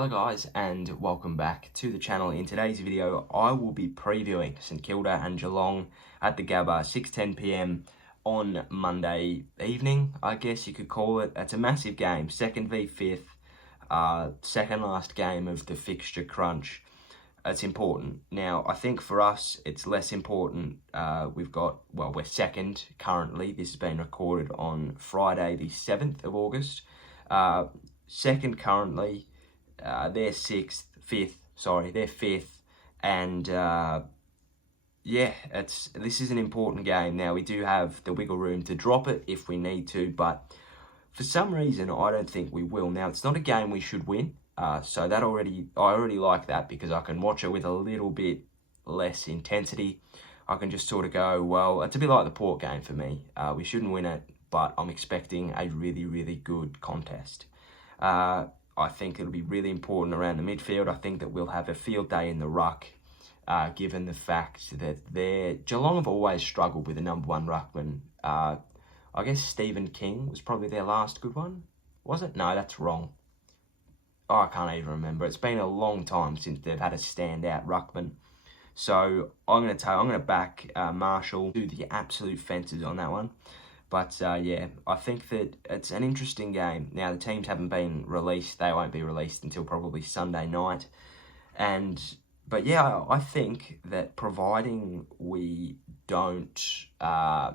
Hello guys and welcome back to the channel. In today's video I will be previewing St Kilda and Geelong at the Gabba 6:10 p.m. on Monday evening, I guess you could call it. It's a massive game, second v fifth, second last game of the fixture crunch. It's important. Now I think for us it's less important. We're second currently. This has been recorded on Friday the 7th of August. Second currently. They're they're fifth, and this is an important game. Now we do have the wiggle room to drop it if we need to, but for some reason I don't think we will. Now it's not a game we should win, so I already like that because I can watch it with a little bit less intensity. I can just sort of go, well, it's a bit like the Port game for me. We shouldn't win it, but I'm expecting a really good contest. I think it'll be really important around the midfield. I think that we'll have a field day in the ruck, given the fact that Geelong have always struggled with a number one ruckman. I guess Stephen King was probably their last good one. Was it? No, that's wrong. Oh, I can't even remember. It's been a long time since they've had a standout ruckman. So I'm going to back Marshall to the absolute fences on that one. But yeah, I think that it's an interesting game. Now, the teams haven't been released. They won't be released until probably Sunday night. But yeah, I think that providing we don't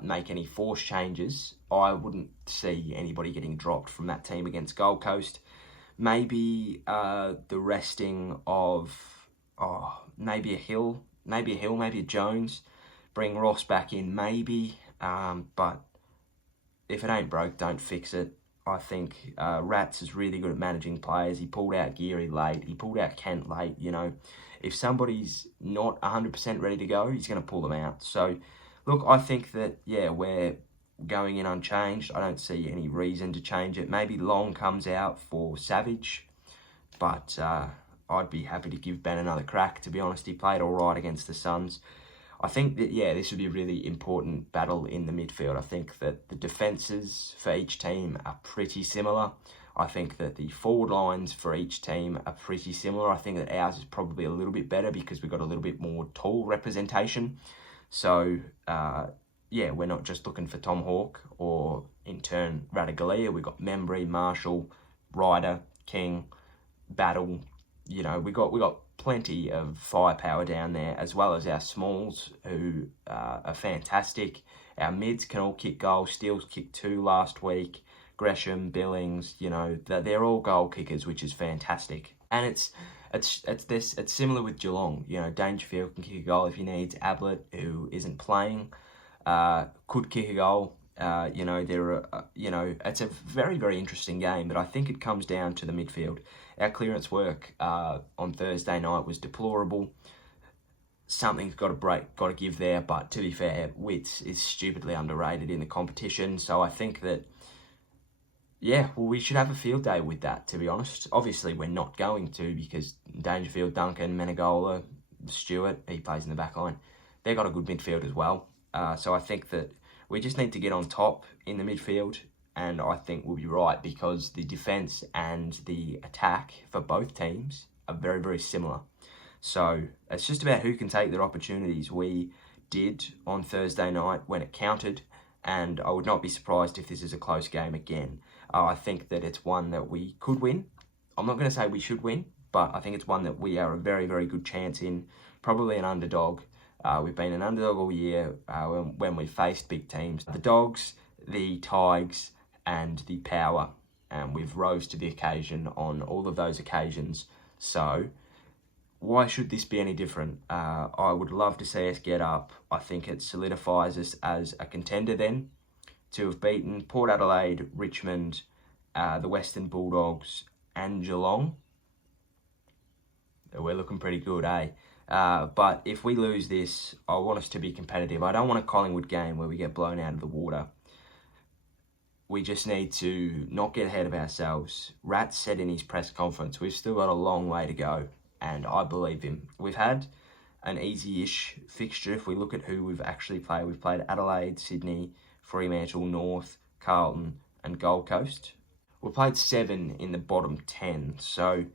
make any force changes, I wouldn't see anybody getting dropped from that team against Gold Coast. Maybe the resting of, maybe a Hill, maybe a Jones. Bring Ross back in, maybe. But if it ain't broke, don't fix it. I think Rats is really good at managing players. He pulled out Geary late. He pulled out Kent late, you know. If somebody's not 100% ready to go, he's going to pull them out. So, look, I think that, yeah, we're going in unchanged. I don't see any reason to change it. Maybe Long comes out for Savage. But I'd be happy to give Ben another crack. To be honest, he played all right against the Suns. I think that, yeah, this would be a really important battle in the midfield. I think that the defences for each team are pretty similar. I think that the forward lines for each team are pretty similar. I think that ours is probably a little bit better because we've got a little bit more tall representation. So, yeah, we're not just looking for Tom Hawke or, in turn, Ratugolea. We've got Membry, Marshall, Ryder, King, Battle. You know, we got plenty of firepower down there, as well as our smalls who are fantastic. Our mids can all kick goals. Steele's kicked 2 last week. Gresham, Billings, you know, they're all goal kickers, which is fantastic. And it's similar with Geelong. You know, Dangerfield can kick a goal if he needs. Ablett, who isn't playing, could kick a goal. You know, it's a very interesting game, but I think it comes down to the midfield. Our clearance work on Thursday night was deplorable. Something's got to give there, but to be fair, Witts is stupidly underrated in the competition. So I think that, yeah, well, we should have a field day with that, to be honest. Obviously, we're not going to because Dangerfield, Duncan, Menegola, Stewart, he plays in the back line. They've got a good midfield as well. So I think that we just need to get on top in the midfield, and I think we'll be right because the defence and the attack for both teams are very similar. So it's just about who can take their opportunities. We did on Thursday night when it counted, and I would not be surprised if this is a close game again. I think that it's one that we could win. I'm not going to say we should win, but I think it's one that we are a very good chance in, probably an underdog. We've been an underdog all year when we've faced big teams. The Dogs, the Tigers, and the Power. And we've rose to the occasion on all of those occasions. So, why should this be any different? I would love to see us get up. I think it solidifies us as a contender then to have beaten Port Adelaide, Richmond, the Western Bulldogs, and Geelong. We're looking pretty good, eh? But if we lose this, I want us to be competitive. I don't want a Collingwood game where we get blown out of the water. We just need to not get ahead of ourselves. Rats said in his press conference, we've still got a long way to go, and I believe him. We've had an easy-ish fixture if we look at who we've actually played. We've played Adelaide, Sydney, Fremantle, North, Carlton, and Gold Coast. We've played 7 in the bottom 10, so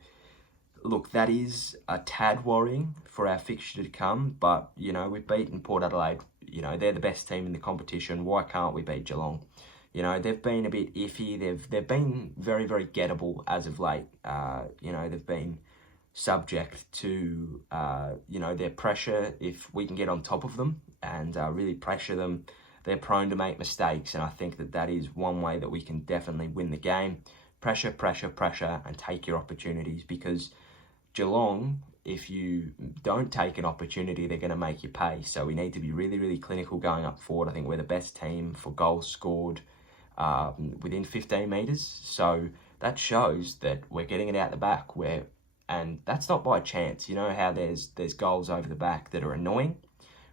look, that is a tad worrying for our fixture to come, but, you know, we've beaten Port Adelaide. You know, they're the best team in the competition. Why can't we beat Geelong? You know, they've been a bit iffy. They've been very, very gettable as of late. You know, they've been subject to, you know, their pressure. If we can get on top of them and really pressure them, they're prone to make mistakes. And I think that that is one way that we can definitely win the game. Pressure, pressure, pressure, and take your opportunities, because Geelong, if you don't take an opportunity, they're going to make you pay. So we need to be really, really clinical going up forward. I think we're the best team for goals scored within 15 metres. So that shows that we're getting it out the back. And that's not by chance. You know how there's goals over the back that are annoying,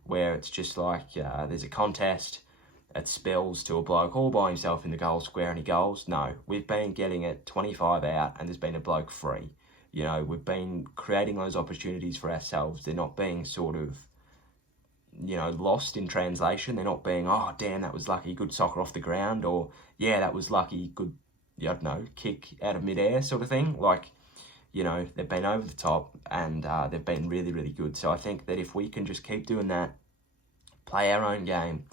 where it's just like there's a contest, it spills to a bloke all by himself in the goal square and he goals. No, we've been getting it 25 out and there's been a bloke free. You know, we've been creating those opportunities for ourselves. They're not being sort of, you know, lost in translation. They're not being, oh, damn, that was lucky, good soccer off the ground, or, yeah, that was lucky, good, I don't know, kick out of midair sort of thing. Like, you know, they've been over the top and they've been really, really good. So I think that if we can just keep doing that, play our own game,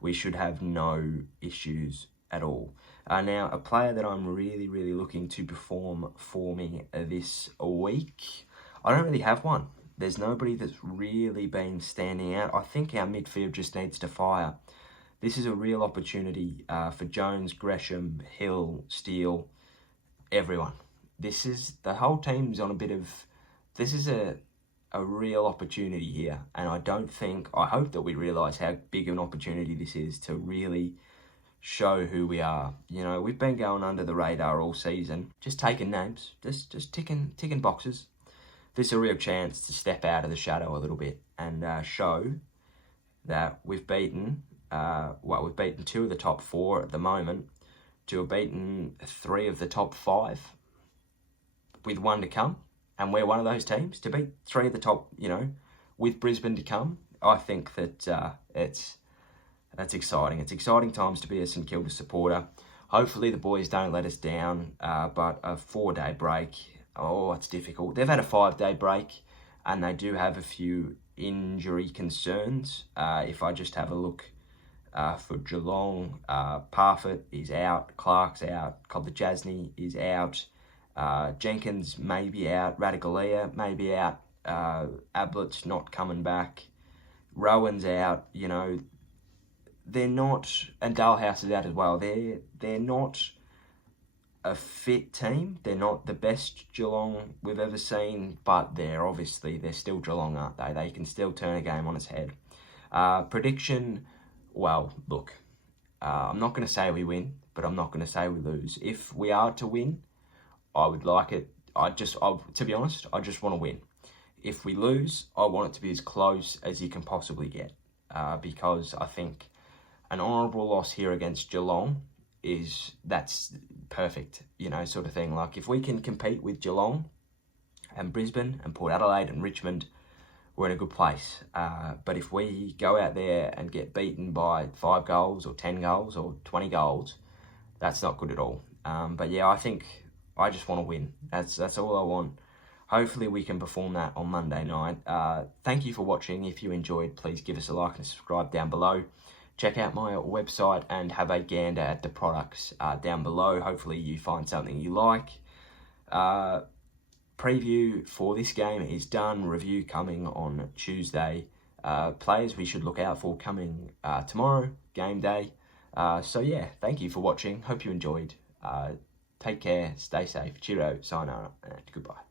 we should have no issues at all. Now, a player that I'm really, really looking to perform for me this week, I don't really have one. There's nobody that's really been standing out. I think our midfield just needs to fire. This is a real opportunity for Jones, Gresham, Hill, Steele, everyone. The whole team's on a bit of, this is a real opportunity here. And I hope that we realise how big an opportunity this is to really show who we are. You know, we've been going under the radar all season, just taking names, just ticking boxes. This is a real chance to step out of the shadow a little bit and show that we've beaten, we've beaten 2 of the top 4 at the moment, to have beaten 3 of the top 5 with 1 to come. And we're one of those teams to beat 3 of the top, you know, with Brisbane to come. I think that that's exciting. It's exciting times to be a St Kilda supporter. Hopefully the boys don't let us down, but a 4-day break, oh, it's difficult. They've had a 5-day break and they do have a few injury concerns. If I just have a look for Geelong, Parfitt is out, Clark's out, Kolda-Jasny is out, Jenkins may be out, Radicalea may be out, Ablett's not coming back, Rowan's out. You know, they're not, and Dalhouse is out as well. They're not a fit team. They're not the best Geelong we've ever seen, but they're still Geelong, aren't they? They can still turn a game on its head. Prediction, well, look, I'm not going to say we win, but I'm not going to say we lose. If we are to win, I would like it. To be honest, I just want to win. If we lose, I want it to be as close as you can possibly get, because I think an honourable loss here against Geelong that's perfect, you know, sort of thing. Like, if we can compete with Geelong and Brisbane and Port Adelaide and Richmond, we're in a good place. But if we go out there and get beaten by 5 goals or 10 goals or 20 goals, that's not good at all. But yeah, I think I just want to win. That's all I want. Hopefully we can perform that on Monday night. Thank you for watching. If you enjoyed, please give us a like and subscribe down below. Check out my website and have a gander at the products down below. Hopefully you find something you like. Preview for this game is done. Review coming on Tuesday. Players we should look out for coming tomorrow, game day. So yeah, thank you for watching. Hope you enjoyed. Take care, stay safe. Cheerio, sayonara, and goodbye.